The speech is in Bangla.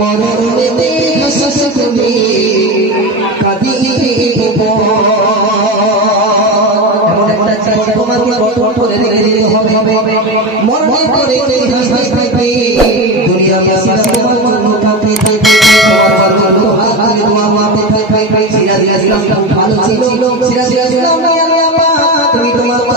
মরণেতে হাসাস তুমি কাঁদিব তোমাকে গঠন করে রেখে দিতে হবে মরণের পরে তুই হাসতে থাকবে দুনিয়াবাসীরা তোমার জন্য কাঁদতে থাকবে তোমার জন্য হাত তুলে তোমার মাপে থাকবে সিরাজ ইসলাম ভালো ছিল সিরাজ ইসলাম তুমি তোমার